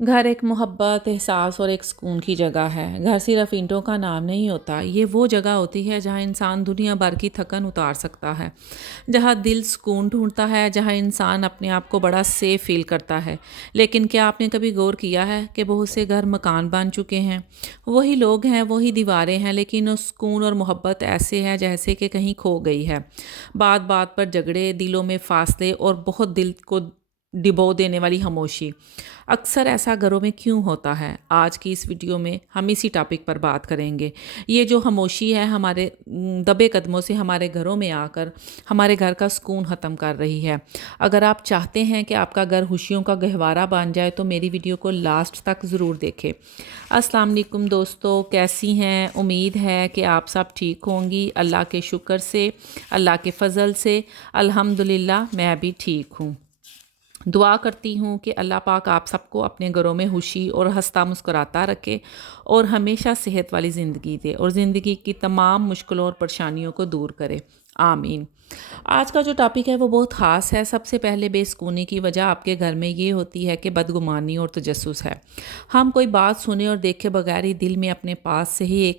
घर एक मोहब्बत, एहसास और एक सुकून की जगह है। घर सिर्फ ईंटों का नाम नहीं होता, ये वो जगह होती है जहाँ इंसान दुनिया भर की थकन उतार सकता है, जहाँ दिल सुकून ढूंढता है, जहाँ इंसान अपने आप को बड़ा सेफ फील करता है। लेकिन क्या आपने कभी गौर किया है कि बहुत से घर मकान बन चुके हैं, वही लोग हैं, वही दीवारें हैं, लेकिन उस सुकून और मोहब्बत ऐसे है जैसे कि कहीं खो गई है। बात बात पर झगड़े, दिलों में फासले और बहुत दिल को डिबो देने वाली खामोशी। अक्सर ऐसा घरों में क्यों होता है? आज की इस वीडियो में हम इसी टॉपिक पर बात करेंगे। ये जो खामोशी है हमारे दबे कदमों से हमारे घरों में आकर हमारे घर का सुकून ख़त्म कर रही है। अगर आप चाहते हैं कि आपका घर खुशियों का गहवारा बन जाए तो मेरी वीडियो को लास्ट तक ज़रूर देखें। अस्सलाम वालेकुम दोस्तों, कैसी हैं? उम्मीद है कि आप सब ठीक होंगी। अल्लाह के शुक्र से, अल्लाह के फ़ज़ल से अल्हम्दुलिल्लाह मैं भी ठीक हूँ। दुआ करती हूँ कि अल्लाह पाक आप सबको अपने घरों में खुशी और हंसता मुस्कुराता रखे और हमेशा सेहत वाली ज़िंदगी दे और ज़िंदगी की तमाम मुश्किलों और परेशानियों को दूर करे। आमीन। आज का जो टॉपिक है वो बहुत ख़ास है। सबसे पहले बेसुकूनी की वजह आपके घर में ये होती है कि बदगुमानी और तजस्सुस है। हम कोई बात सुने और देखे बगैर ही दिल में अपने पास से ही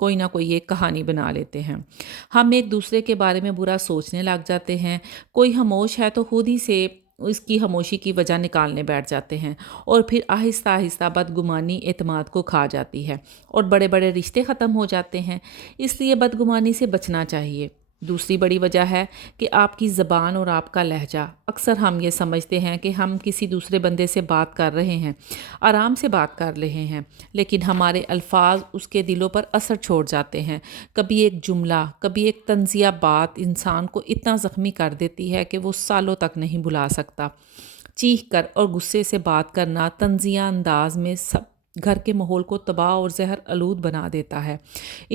कोई ना कोई एक कहानी बना लेते हैं। हम एक दूसरे के बारे में बुरा सोचने लग जाते हैं। कोई खामोश है तो खुद ही से उसकी खामोशी की वजह निकालने बैठ जाते हैं और फिर आहिस्ता आहिस्ता बदगुमानी एतमाद को खा जाती है और बड़े बड़े रिश्ते ख़त्म हो जाते हैं। इसलिए बदगुमानी से बचना चाहिए। दूसरी बड़ी वजह है कि आपकी ज़बान और आपका लहजा। अक्सर हम ये समझते हैं कि हम किसी दूसरे बंदे से बात कर रहे हैं, आराम से बात कर रहे हैं, लेकिन हमारे अल्फाज उसके दिलों पर असर छोड़ जाते हैं। कभी एक जुमला, कभी एक तंज़िया बात इंसान को इतना ज़ख्मी कर देती है कि वो सालों तक नहीं भुला सकता। चीख कर और गुस्से से बात करना तंज़िया अंदाज में सब घर के माहौल को तबाह और जहर आलूद बना देता है।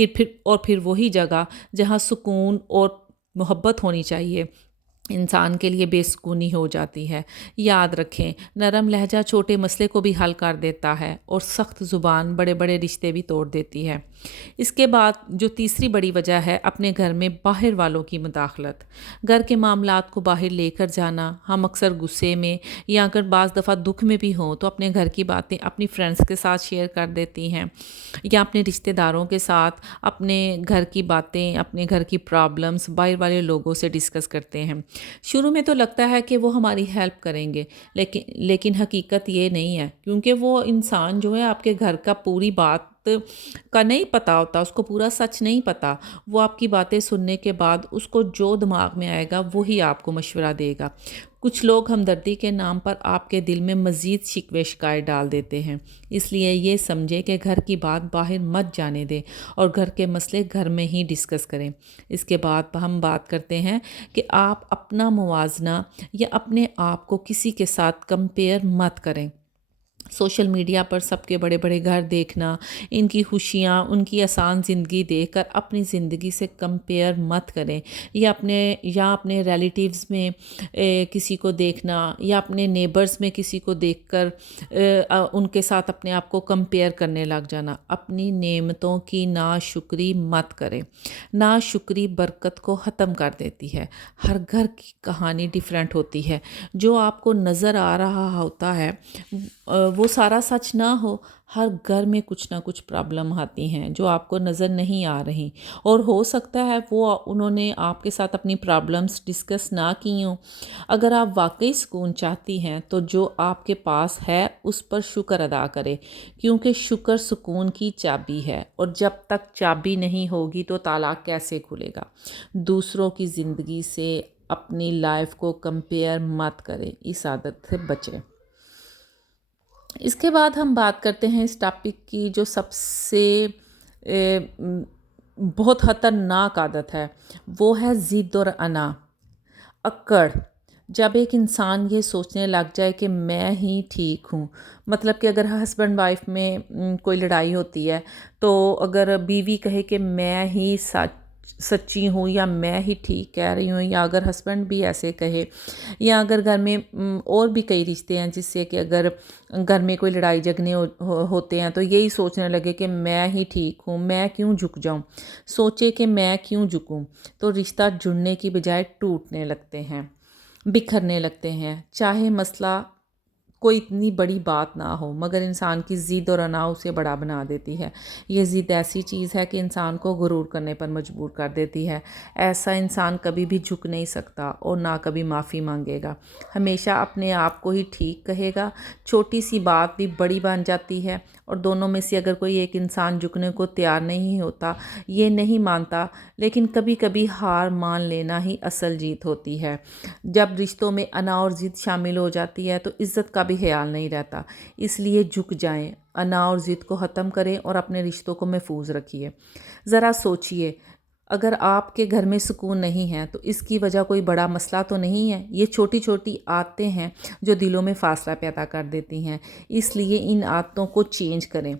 फिर वही जगह जहाँ सुकून और मोहब्बत होनी चाहिए, इंसान के लिए बेसुकूनी हो जाती है। याद रखें, नरम लहजा छोटे मसले को भी हल कर देता है और सख्त ज़ुबान बड़े बड़े रिश्ते भी तोड़ देती है। इसके बाद जो तीसरी बड़ी वजह है, अपने घर में बाहर वालों की मुदाखलत। घर के मामलात को बाहर लेकर जाना। हम अक्सर गुस्से में या अगर बाज़ दफ़ा दुख में भी हों तो अपने घर की बातें अपनी फ्रेंड्स के साथ शेयर कर देती हैं या अपने रिश्तेदारों के साथ अपने घर की बातें, अपने घर की प्रॉब्लम्स बाहर वाले लोगों से डिस्कस करते हैं। शुरू में तो लगता है कि वो हमारी हेल्प करेंगे, लेकिन हकीकत ये नहीं है, क्योंकि वो इंसान जो है आपके घर का पूरी बात का नहीं पता होता, उसको पूरा सच नहीं पता। वो आपकी बातें सुनने के बाद उसको जो दिमाग में आएगा वही आपको मशवरा देगा। कुछ लोग हमदर्दी के नाम पर आपके दिल में मज़ीद शिकवे शिकायत डाल देते हैं। इसलिए ये समझे कि घर की बात बाहर मत जाने दें और घर के मसले घर में ही डिस्कस करें। इसके बाद हम बात करते हैं कि आप अपना मुवाजना या अपने आप को किसी के साथ कंपेयर मत करें। सोशल मीडिया पर सबके बड़े बड़े घर देखना, इनकी खुशियाँ, उनकी आसान ज़िंदगी देखकर अपनी ज़िंदगी से कंपेयर मत करें। या अपने रिलेटिव्स में किसी को देखना या अपने नेबर्स में किसी को देखकर उनके साथ अपने आप को कंपेयर करने लग जाना। अपनी नेमतों की नाशुक्री मत करें। नाशुक्री बरकत को ख़त्म कर देती है। हर घर की कहानी डिफरेंट होती है। जो आपको नज़र आ रहा होता है वो सारा सच ना हो। हर घर में कुछ ना कुछ प्रॉब्लम आती हैं जो आपको नज़र नहीं आ रही, और हो सकता है वो उन्होंने आपके साथ अपनी प्रॉब्लम्स डिस्कस ना की हों। अगर आप वाकई सुकून चाहती हैं तो जो आपके पास है उस पर शुक्र अदा करें, क्योंकि शुक्र सुकून की चाबी है, और जब तक चाबी नहीं होगी तो ताला कैसे खुलेगा। दूसरों की ज़िंदगी से अपनी लाइफ को कंपेयर मत करें, इस आदत से बचें। इसके बाद हम बात करते हैं इस टॉपिक की जो सबसे बहुत ख़तरनाक आदत है, वो है ज़िद और अना, अक्कड़। जब एक इंसान ये सोचने लग जाए कि मैं ही ठीक हूँ, मतलब कि अगर हस्बैंड वाइफ में कोई लड़ाई होती है तो अगर बीवी कहे कि मैं ही सच्ची हूँ या मैं ही ठीक कह रही हूँ, या अगर हस्बैंड भी ऐसे कहे, या अगर घर में और भी कई रिश्ते हैं जिससे कि अगर घर में कोई लड़ाई झगड़े होते हैं तो यही सोचने लगे कि मैं ही ठीक हूँ, मैं क्यों झुक जाऊँ, सोचे कि मैं क्यों झुकूँ, तो रिश्ता जुड़ने की बजाय टूटने लगते हैं, बिखरने लगते हैं। चाहे मसला کوئی اتنی بڑی بات نہ ہو، مگر انسان کی ضد اور انا اسے بڑا بنا دیتی ہے۔ یہ ضد ایسی چیز ہے کہ انسان کو غرور کرنے پر مجبور کر دیتی ہے۔ ایسا انسان کبھی بھی جھک نہیں سکتا اور نہ کبھی معافی مانگے گا، ہمیشہ اپنے آپ کو ہی ٹھیک کہے گا۔ چھوٹی سی بات بھی بڑی بن جاتی ہے، اور دونوں میں سے اگر کوئی ایک انسان جھکنے کو تیار نہیں ہوتا، یہ نہیں مانتا، لیکن کبھی کبھی ہار مان لینا ہی اصل جیت ہوتی ہے۔ جب رشتوں میں انا اور ضد شامل ہو جاتی ہے تو عزت کا بھی خیال نہیں رہتا۔ اس لیے جھک جائیں، انا اور ضد کو ختم کریں اور اپنے رشتوں کو محفوظ رکھیے۔ ذرا سوچئے، اگر آپ کے گھر میں سکون نہیں ہے تو اس کی وجہ کوئی بڑا مسئلہ تو نہیں ہے۔ یہ چھوٹی چھوٹی عادتیں ہیں جو دلوں میں فاصلہ پیدا کر دیتی ہیں۔ اس لیے ان عادتوں کو چینج کریں،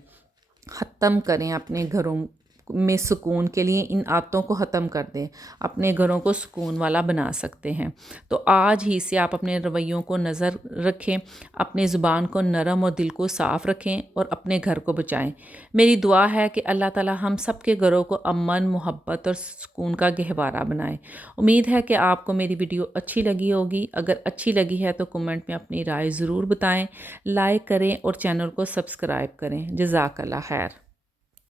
ختم کریں۔ اپنے گھروں میں سکون کے لیے ان عادتوں کو ختم کر دیں، اپنے گھروں کو سکون والا بنا سکتے ہیں۔ تو آج ہی سے آپ اپنے رویوں کو نظر رکھیں، اپنے زبان کو نرم اور دل کو صاف رکھیں اور اپنے گھر کو بچائیں۔ میری دعا ہے کہ اللہ تعالی ہم سب کے گھروں کو امن، محبت اور سکون کا گہوارہ بنائے۔ امید ہے کہ آپ کو میری ویڈیو اچھی لگی ہوگی۔ اگر اچھی لگی ہے تو کمنٹ میں اپنی رائے ضرور بتائیں، لائک کریں اور چینل کو سبسکرائب کریں۔ جزاک اللہ خیر۔